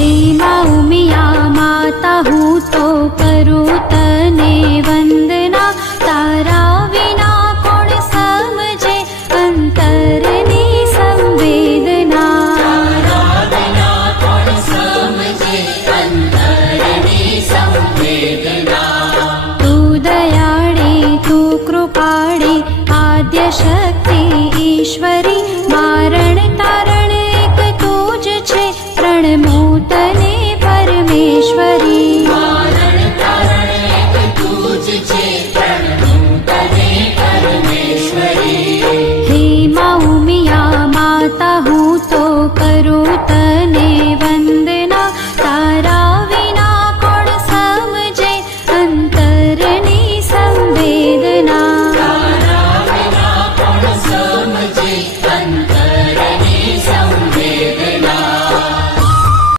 હે મા ઉમિયા માતા હું તો કરું તને વંદના, તારા વિના કોણ સમજે અંતરની સંવેદના. તારા વિના કોણ સમજે અંતરની સંવેદના. તું દયાળી તું કૃપાળી આદ્ય શક્તિ ઈશ્વરી, મારણ તારણ એક તું જ છે, પ્રણમો તને પરમેશ્વરી.